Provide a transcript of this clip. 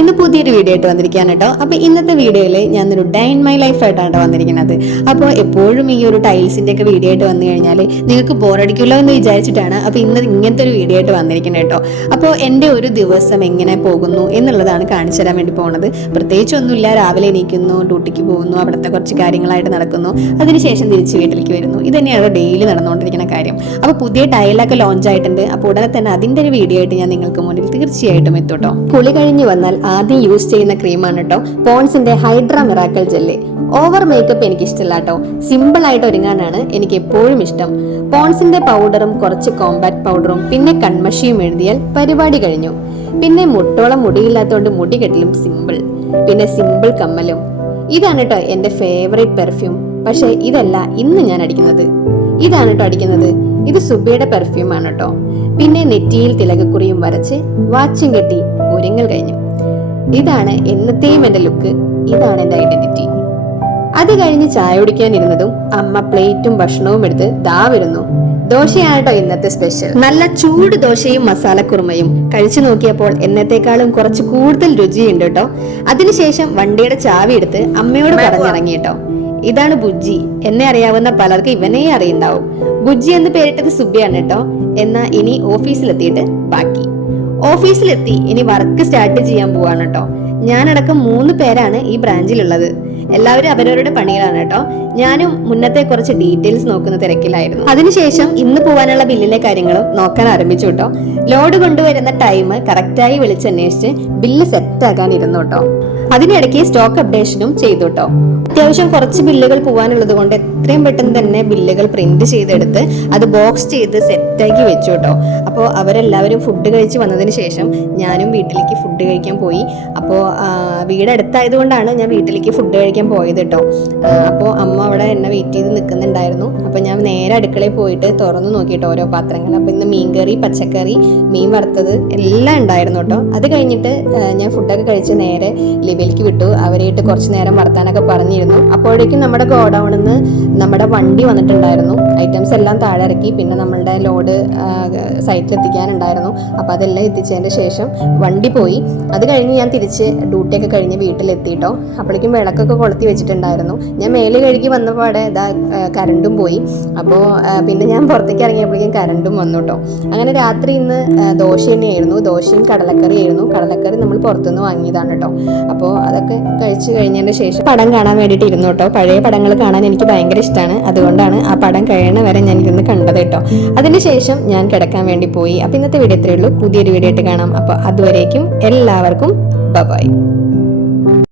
ഇന്ന് പുതിയൊരു വീഡിയോ ആയിട്ട് വന്നിരിക്കുകയാണ് കേട്ടോ. അപ്പോൾ ഇന്നത്തെ വീഡിയോയിൽ ഞാനൊരു ഡേ ഇൻ മൈ ലൈഫ് ആയിട്ടാണ് വന്നിരിക്കുന്നത്. അപ്പോൾ എപ്പോഴും ഈ ഒരു ടൈൽസിന്റെ ഒക്കെ വീഡിയോ ആയിട്ട് വന്നു കഴിഞ്ഞാൽ നിങ്ങൾക്ക് ബോറടിക്കില്ലോ എന്ന് വിചാരിച്ചിട്ടാണ് അപ്പോൾ ഇന്ന് ഇങ്ങനത്തെ ഒരു വീഡിയോ ആയിട്ട് വന്നിരിക്കുന്നത് കേട്ടോ. അപ്പോൾ എൻ്റെ ഒരു ദിവസം എങ്ങനെ പോകുന്നു എന്നുള്ളതാണ് കാണിച്ചു തരാൻ വേണ്ടി പോകുന്നത്. പ്രത്യേകിച്ചൊന്നുമില്ല, രാവിലെ എണീക്കുന്നു, ഡ്യൂട്ടിക്ക് പോകുന്നു, അവിടുത്തെ കുറച്ച് കാര്യങ്ങളായിട്ട് നടക്കുന്നു, അതിനുശേഷം തിരിച്ച് വീട്ടിലേക്ക് വരുന്നു. ഇത് തന്നെയാണ് ഡെയിലി നടന്നുകൊണ്ടിരിക്കുന്ന കാര്യം. അപ്പോൾ പുതിയ ടൈലൊക്കെ ലോഞ്ച് ആയിട്ടുണ്ട്. അപ്പോൾ ഉടനെ തന്നെ അതിൻ്റെ ഒരു വീഡിയോ ആയിട്ട് ഞാൻ നിങ്ങൾക്ക് മുന്നിൽ തീർച്ചയായിട്ടും എത്തുട്ടോ. കുളി കഴിഞ്ഞ് വന്നാൽ ആദ്യം യൂസ് ചെയ്യുന്ന ക്രീമാണ് കേട്ടോ പോൺസിന്റെ hydra miracle gel. Over makeup എനിക്ക് ഇഷ്ടമല്ല കേട്ടോ, സിമ്പിൾ ആയിട്ട് ഒരുങ്ങാനാണ് എനിക്ക് എപ്പോഴും ഇഷ്ടം. പോൺസിന്റെ പൗഡറും കുറച്ച് കോമ്പാക്ട് പൗഡറും പിന്നെ കൺമഷിയും എഴുതിയാൽ പരിപാടി കഴിഞ്ഞു. പിന്നെ മുട്ടോളം മുടിയില്ലാത്തതുകൊണ്ട് മുടി കെട്ടലും സിമ്പിൾ, പിന്നെ സിമ്പിൾ കമ്മലും. ഇതാണ് കേട്ടോ എന്റെ ഫേവറേറ്റ് പെർഫ്യൂം. പക്ഷെ ഇതല്ല ഇന്ന് ഞാൻ അടിക്കുന്നത്. ഇതാണ് കേട്ടോ അടിക്കുന്നത്. ഇത് സുബയുടെ പെർഫ്യൂം ആണ് കേട്ടോ. പിന്നെ നെറ്റിയിൽ തിലകക്കുറിയും വരച്ച് വാച്ചും കെട്ടി ഒരുങ്ങൽ കഴിഞ്ഞു. ഇതാണ് എന്നത്തെയും എന്റെ ലുക്ക്, ഇതാണ് എന്റെ ഐഡന്റിറ്റി. അത് കഴിഞ്ഞ് ചായ കുടിക്കാനിരുന്നതും അമ്മ പ്ലേറ്റും ഭക്ഷണവും എടുത്ത് ദാ വരുന്നു. ദോശയാണ് കേട്ടോ ഇന്നത്തെ സ്പെഷ്യൽ. നല്ല ചൂട് ദോശയും മസാലക്കുറുമയും കഴിച്ചു നോക്കിയപ്പോൾ എന്നത്തെക്കാളും കുറച്ച് കൂടുതൽ രുചിയുണ്ട് കേട്ടോ. അതിനുശേഷം വണ്ടിയുടെ ചാവി എടുത്ത് അമ്മയോട് പറഞ്ഞിറങ്ങി കേട്ടോ. ഇതാണ് ബുജ്ജി. എന്നെ അറിയാവുന്ന പലർക്ക് ഇവനെ അറിയുണ്ടാവും. ബുജ്ജി എന്ന് പേരിട്ടത് സുബിയാണ് കേട്ടോ. എന്നാ ഇനി ഓഫീസിലെത്തിയിട്ട് ബാക്കി. ഓഫീസിലെത്തി ഇനി വർക്ക് സ്റ്റാർട്ട് ചെയ്യാൻ പോവാണ് കേട്ടോ. ഞാനടക്കം 3 പേരാണ് ഈ ബ്രാഞ്ചിലുള്ളത്. എല്ലാവരും അവരവരുടെ പണികളാണ് കേട്ടോ. ഞാനും മുന്നത്തെ കുറച്ച് ഡീറ്റെയിൽസ് നോക്കുന്ന തിരക്കിലായിരുന്നു. അതിനുശേഷം ഇന്ന് പോകാനുള്ള ബില്ലിലെ കാര്യങ്ങളും നോക്കാൻ ആരംഭിച്ചു കേട്ടോ. ലോഡ് കൊണ്ടുവരുന്ന ടൈം കറക്റ്റായി വിളിച്ചന്വേഷിച്ച് ബില്ല് സെറ്റ് ആക്കാൻ ഇരുന്നു കേട്ടോ. അതിനിടയ്ക്ക് സ്റ്റോക്ക് അപ്ഡേഷനും ചെയ്തു കേട്ടോ. അത്യാവശ്യം കുറച്ച് ബില്ലുകൾ പോകാനുള്ളത് കൊണ്ട് എത്രയും പെട്ടെന്ന് തന്നെ ബില്ലുകൾ പ്രിന്റ് ചെയ്തെടുത്ത് അത് ബോക്സ് ചെയ്ത് സെറ്റാക്കി വെച്ചു കേട്ടോ. അപ്പോൾ അവരെല്ലാവരും ഫുഡ് കഴിച്ച് വന്നതിന് ശേഷം ഞാനും വീട്ടിലേക്ക് ഫുഡ് കഴിക്കാൻ പോയി. അപ്പോൾ വീടടുത്തായത് കൊണ്ടാണ് ഞാൻ വീട്ടിലേക്ക് ഫുഡ് കഴിക്കാൻ പോയത് കേട്ടോ. അപ്പോൾ അമ്മ അവിടെ എന്നെ വെയിറ്റ് ചെയ്ത് നിൽക്കുന്നുണ്ടായിരുന്നു. അപ്പോൾ ഞാൻ നേരെ അടുക്കളയിൽ പോയിട്ട് തുറന്നു നോക്കിയിട്ട് ഓരോ പാത്രങ്ങൾ. അപ്പോൾ ഇന്ന് മീൻകറി, പച്ചക്കറി, മീൻ വറുത്തത് എല്ലാം ഉണ്ടായിരുന്നു കേട്ടോ. അത് കഴിഞ്ഞിട്ട് ഞാൻ ഫുഡൊക്കെ കഴിച്ച് നേരെ ലിബിലേക്ക് വിട്ടു. അവരായിട്ട് കുറച്ച് നേരം വർത്താനൊക്കെ പറഞ്ഞിരുന്നു. അപ്പോഴേക്കും നമ്മുടെ ഗോഡൌണിൽ നിന്ന് നമ്മുടെ വണ്ടി വന്നിട്ടുണ്ടായിരുന്നു. ഐറ്റംസ് എല്ലാം താഴെ ഇറക്കി. പിന്നെ നമ്മളുടെ ലോഡ് സൈറ്റിൽ എത്തിക്കാനുണ്ടായിരുന്നു. അപ്പോൾ അതെല്ലാം എത്തിച്ചതിന് ശേഷം വണ്ടി പോയി. അത് കഴിഞ്ഞ് ഞാൻ തിരിച്ച് ഡ്യൂട്ടിയൊക്കെ കഴിഞ്ഞ് വീട്ടിലെത്തിയിട്ടോ. അപ്പോഴേക്കും വിളക്കൊക്കെ കൊളുത്തി വെച്ചിട്ടുണ്ടായിരുന്നു. ഞാൻ മേലെ കഴുകി വന്നപാടെ ഇതാ കറണ്ടും പോയി. അപ്പോൾ പിന്നെ ഞാൻ പുറത്തേക്ക് ഇറങ്ങിയപ്പോഴേക്കും കറണ്ടും വന്നു കേട്ടോ. അങ്ങനെ രാത്രി ഇന്ന് ദോശ തന്നെയായിരുന്നു. ദോശയും കടലക്കറിയായിരുന്നു. കടലക്കറി നമ്മൾ പുറത്തുനിന്ന് വാങ്ങിയതാണ് കേട്ടോ. അപ്പോൾ അതൊക്കെ കഴിച്ച് കഴിഞ്ഞതിന് ശേഷം പടം കാണാൻ വേണ്ടിയിട്ട് ഇരുന്നു കേട്ടോ. പഴയ പടങ്ങൾ കാണാൻ എനിക്ക് ഭയങ്കര ഇഷ്ടമാണ്. അതുകൊണ്ടാണ് ആ പടം കഴിയണ വരെ ഞാൻ ഇരുന്ന് കണ്ടത് കേട്ടോ. അതിനുശേഷം ഞാൻ കിടക്കാൻ വേണ്ടി പോയി. അപ്പോൾ ഇന്നത്തെ വീഡിയോ ഇത്രയേ ഉള്ളൂ. പുതിയൊരു വീഡിയോ ആയിട്ട് കാണാം. അപ്പോൾ അതുവരേക്കും എല്ലാവർക്കും ബൈ.